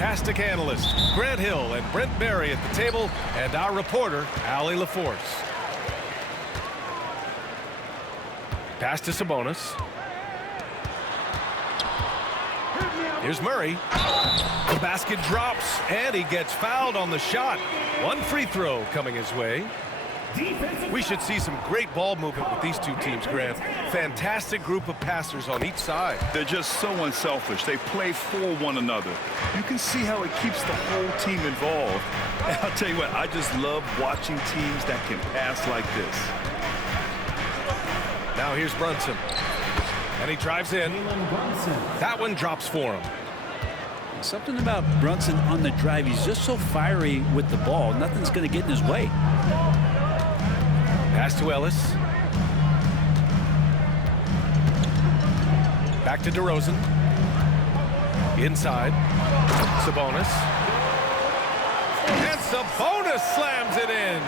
fantastic analysts, Grant Hill and Brent Barry at the table, and our reporter, Allie LaForce. Pass to Sabonis. Here's Murray. The basket drops, and he gets fouled on the shot. One free throw coming his way. We should see some great ball movement with these two teams, Grant. Fantastic group of passers on each side. They're just so unselfish. They play for one another. You can see how it keeps the whole team involved. And I'll tell you what, I just love watching teams that can pass like this. Now here's Brunson. And he drives in. That one drops for him. Something about Brunson on the drive. He's just so fiery with the ball. Nothing's going to get in his way. Pass to Ellis. Back to DeRozan. Inside. Sabonis. And Sabonis slams it in.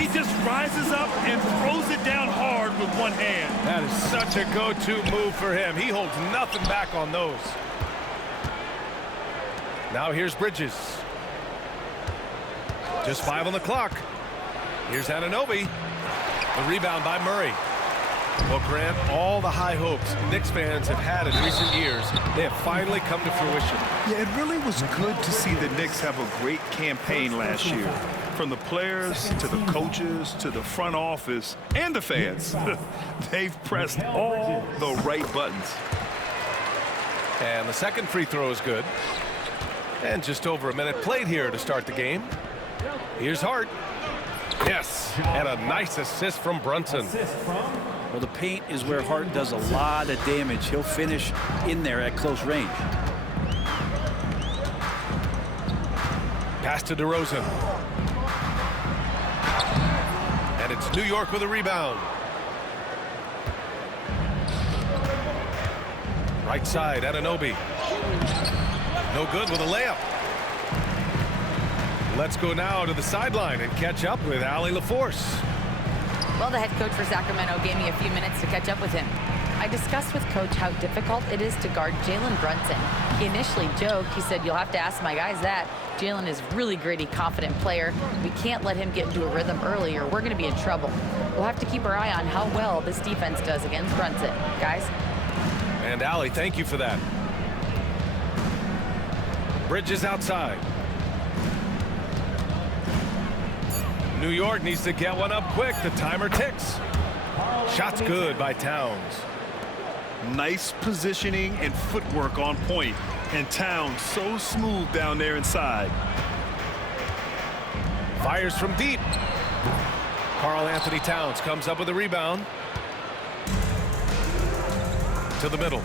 He just rises up and throws it down hard with one hand. That is such a go-to move for him. He holds nothing back on those. Now here's Bridges. Just 5 on the clock. Here's Anunoby. The rebound by Murray. Well, Grant, all the high hopes Knicks fans have had in recent years, they have finally come to fruition. Yeah, it really was good to see the Knicks have a great campaign last year. From the players to the coaches to the front office and the fans. They've pressed all the right buttons. And the second free throw is good. And just over a minute played here to start the game. Here's Hart. Yes, and a nice assist from Brunson. Well, the paint is where Hart does a lot of damage. He'll finish in there at close range. Pass to DeRozan. And it's New York with a rebound. Right side, Anunoby. No good with a layup. Let's go now to the sideline and catch up with Allie LaForce. Well, the head coach for Sacramento gave me a few minutes to catch up with him. I discussed with Coach how difficult it is to guard Jalen Brunson. He initially joked. He said, "You'll have to ask my guys that. Jalen is really gritty, confident player. We can't let him get into a rhythm early or we're going to be in trouble. We'll have to keep our eye on how well this defense does against Brunson. Guys." And Allie, thank you for that. Bridges outside. New York needs to get one up quick. The timer ticks. Shot's good by Towns. Nice positioning and footwork on point. And Towns so smooth down there inside. Fires from deep. Karl-Anthony Towns comes up with a rebound. To the middle.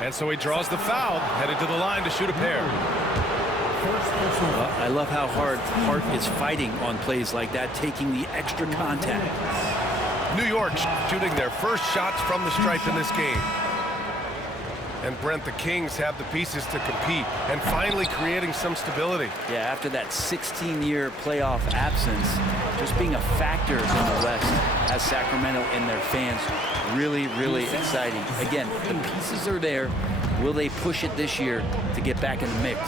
And so he draws the foul, headed to the line to shoot a pair. I love how hard Hart is fighting on plays like that, taking the extra contact. New York shooting their first shots from the stripe in this game. And Brent, the Kings have the pieces to compete and finally creating some stability. Yeah, after that 16-year playoff absence, just being a factor in the West has Sacramento and their fans really, really exciting. Again, the pieces are there. Will they push it this year to get back in the mix?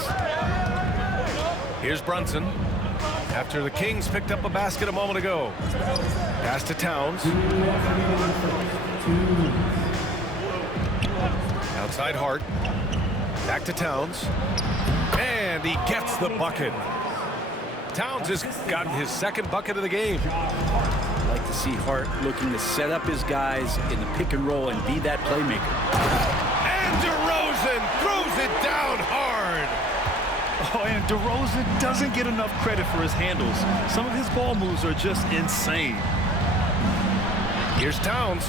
Here's Brunson. After the Kings picked up a basket a moment ago. Pass to Towns. Outside Hart. Back to Towns. And he gets the bucket. Towns has gotten his second bucket of the game. I'd like to see Hart looking to set up his guys in the pick and roll and be that playmaker. And DeRozan throws it down hard. Oh, and DeRozan doesn't get enough credit for his handles. Some of his ball moves are just insane. Here's Towns.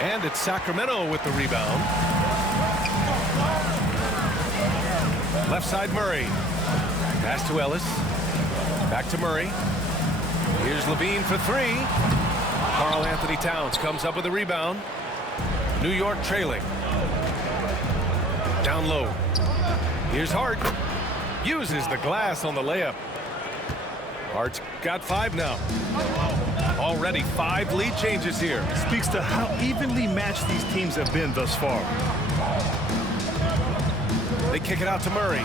And it's Sacramento with the rebound. Left side Murray. Pass to Ellis. Back to Murray. Here's Levine for three. Karl-Anthony Towns comes up with a rebound. New York trailing. Down low. Here's Hart. Uses the glass on the layup. Hart's got 5 now. Already 5 lead changes here. Speaks to how evenly matched these teams have been thus far. kick it out to Murray.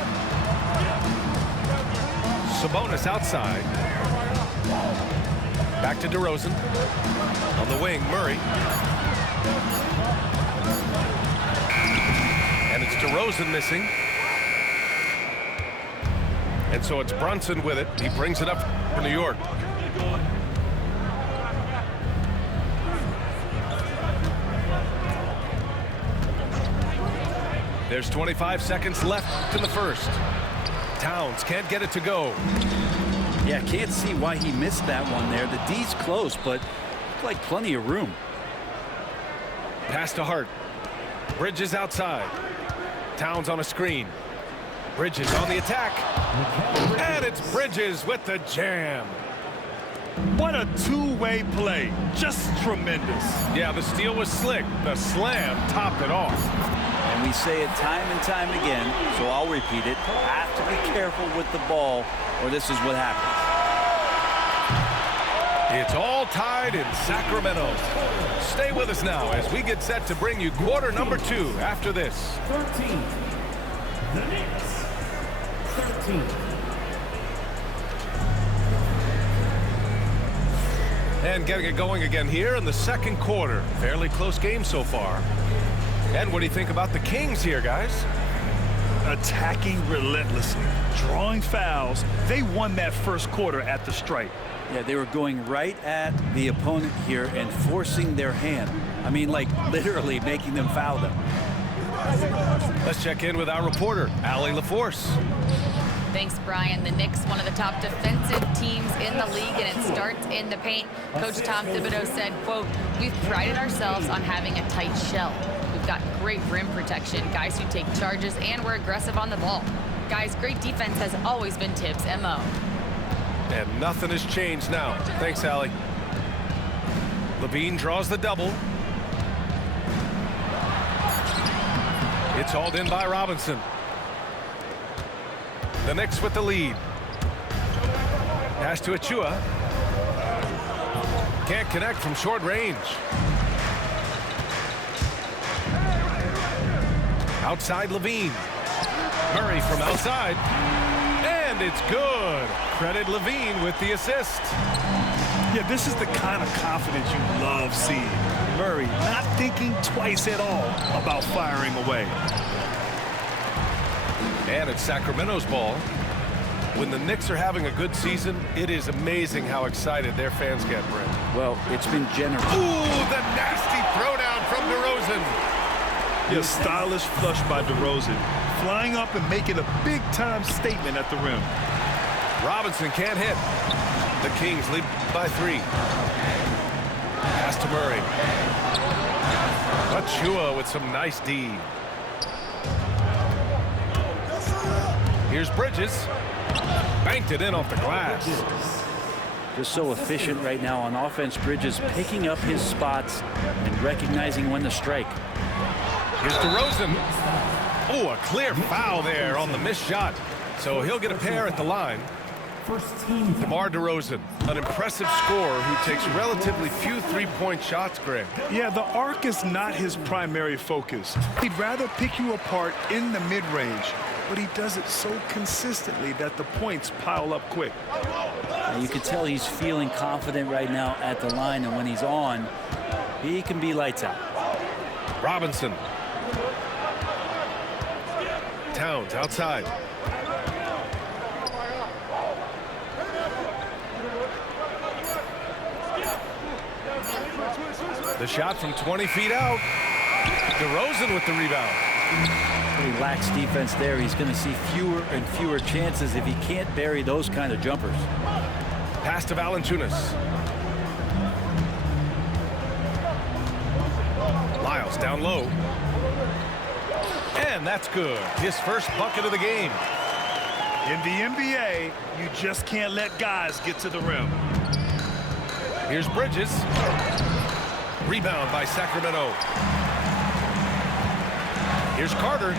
Sabonis outside. Back to DeRozan. On the wing, Murray. And it's DeRozan missing. And so it's Brunson with it. He brings it up for New York. There's 25 seconds left in the first. Towns can't get it to go. Yeah, can't see why he missed that one there. The D's close, but looked like plenty of room. Pass to Hart. Bridges outside. Towns on a screen. Bridges on the attack. And it's Bridges with the jam. What a two-way play. Just tremendous. Yeah, the steal was slick. The slam topped it off. And we say it time and time again, so I'll repeat it. Have to be careful with the ball, or this is what happens. It's all tied in Sacramento. Stay with us now as we get set to bring you quarter number 2 after this. 13. The Knicks. 13. And getting it going again here in the second quarter. Fairly close game so far. And what do you think about the Kings here, guys? Attacking relentlessly, drawing fouls. They won that first quarter at the stripe. Yeah, they were going right at the opponent here and forcing their hand. I mean, like literally making them foul them. Let's check in with our reporter, Allie LaForce. Thanks, Brian. The Knicks, one of the top defensive teams in the league, and it starts in the paint. Coach Tom Thibodeau said, quote, "We've prided ourselves on having a tight shell. We've got great rim protection, guys who take charges, and we're aggressive on the ball. Guys, great defense has always been Tibbs' MO." And nothing has changed now. Thanks, Allie. Levine draws the double. It's hauled in by Robinson. The Knicks with the lead. Pass to Achua. Can't connect from short range. Outside Levine. Murray from outside. And it's good. Credit Levine with the assist. Yeah, this is the kind of confidence you love seeing. Murray not thinking twice at all about firing away. And it's Sacramento's ball. When the Knicks are having a good season, it is amazing how excited their fans get, Brent. Well, it's been generous. Ooh, the nasty throwdown from DeRozan. Yeah, stylish flush by DeRozan. Flying up and making a big-time statement at the rim. Robinson can't hit. The Kings lead by 3. Pass to Murray. Achua with some nice D. Here's Bridges. Banked it in off the glass. Just so efficient right now on offense. Bridges picking up his spots and recognizing when to strike. Here's DeRozan. Oh, a clear foul there on the missed shot. So he'll get a pair at the line. DeMar DeRozan, an impressive scorer who takes relatively few three-point shots, Greg. Yeah, the arc is not his primary focus. He'd rather pick you apart in the mid-range, but he does it so consistently that the points pile up quick. You can tell he's feeling confident right now at the line, and when he's on, he can be lights out. Robinson. Towns outside. The shot from 20 feet out. DeRozan with the rebound. Pretty lax defense there. He's going to see fewer and fewer chances if he can't bury those kind of jumpers. Pass to Valanciunas. Lyles down low. And that's good. His first bucket of the game. In the NBA, you just can't let guys get to the rim. Here's Bridges. Rebound by Sacramento. Here's Carter.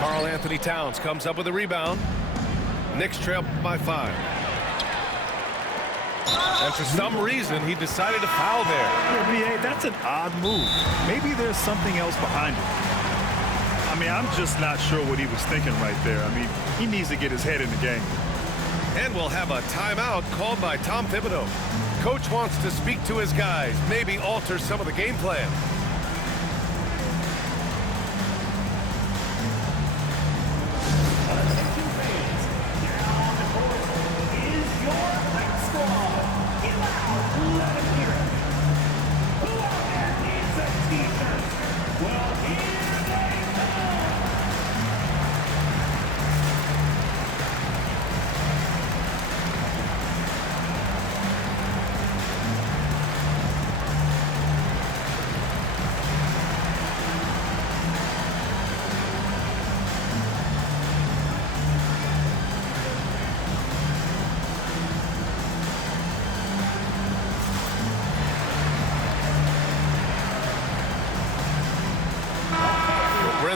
Karl Anthony Towns comes up with a rebound. Knicks trail by 5. And for some reason, he decided to foul there. NBA, that's an odd move. Maybe there's something else behind it. I I mean, I'm just not sure what he was thinking right there. I mean, he needs to get his head in the game. And we'll have a timeout called by Tom Thibodeau. Coach wants to speak to his guys, maybe alter some of the game plan.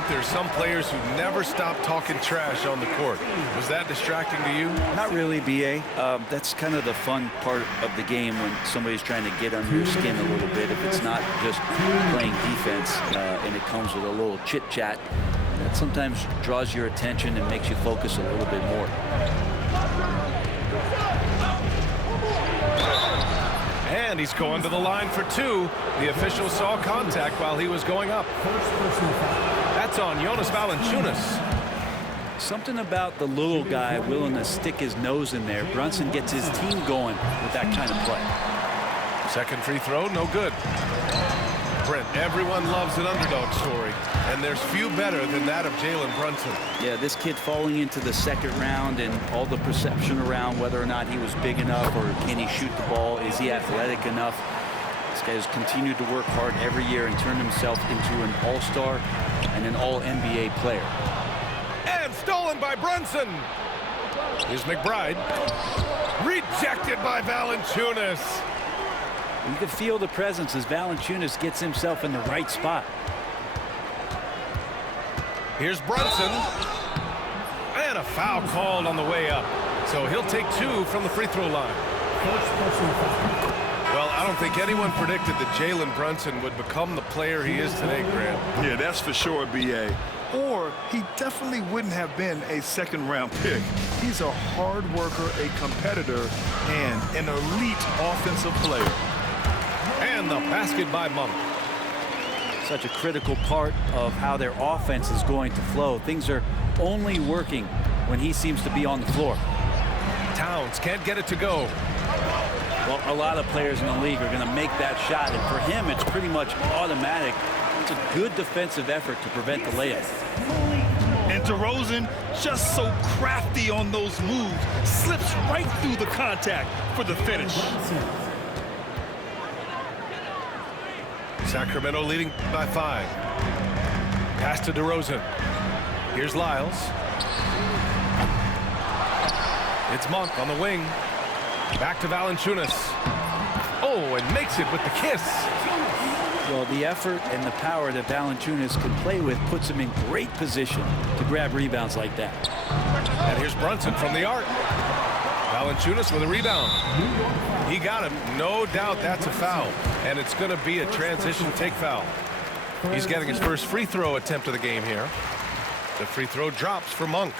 There's some players who never stop talking trash on the court. Was that distracting to you? Not really, B.A. That's kind of the fun part of the game when somebody's trying to get under your skin a little bit. If it's not just playing defense and it comes with a little chit-chat, that sometimes draws your attention and makes you focus a little bit more. And he's going to the line for two. The official saw contact while he was going up. That's on Jonas Valanciunas. Something about the little guy willing to stick his nose in there. Brunson gets his team going with that kind of play. Second free throw, no good. Brent, everyone loves an underdog story, and there's few better than that of Jalen Brunson. Yeah, this kid falling into the second round and all the perception around whether or not he was big enough or can he shoot the ball, is he athletic enough? This guy has continued to work hard every year and turned himself into an all-star and an all-NBA player. And stolen by Brunson. Here's McBride. Rejected by Valanciunas. You can feel the presence as Valanciunas gets himself in the right spot. Here's Brunson. And a foul called on the way up. So he'll take two from the free throw line. Well, I don't think anyone predicted that Jalen Brunson would become the player he is today, Grant. Yeah, that's for sure, B.A. Or he definitely wouldn't have been a second-round pick. He's a hard worker, a competitor, and an elite offensive player. And the basket by Monk. Such a critical part of how their offense is going to flow. Things are only working when he seems to be on the floor. Towns can't get it to go. Well, a lot of players in the league are going to make that shot, and for him, it's pretty much automatic. It's a good defensive effort to prevent the layup. And DeRozan, just so crafty on those moves, slips right through the contact for the finish. Sacramento leading by 5. Pass to DeRozan. Here's Lyles. It's Monk on the wing. Back to Valanciunas. Oh, and makes it with the kiss. Well, the effort and the power that Valanciunas can play with puts him in great position to grab rebounds like that. And here's Brunson from the arc. Valanciunas with a rebound. He got him. No doubt that's a foul. And it's going to be a transition take foul. He's getting his first free throw attempt of the game here. The free throw drops for Monk.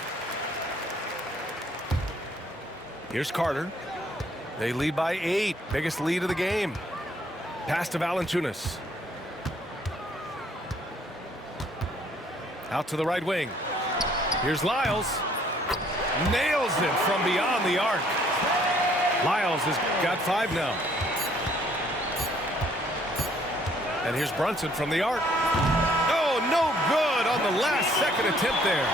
Here's Carter. They lead by 8. Biggest lead of the game. Pass to Valanciunas. Out to the right wing. Here's Lyles. Nails it from beyond the arc. Lyles has got 5 now. And here's Brunson from the arc. Oh, no good on the last second attempt there.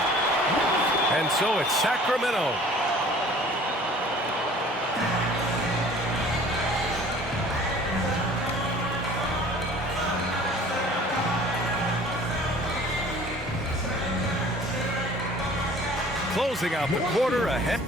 And so it's Sacramento. Closing out the quarter ahead.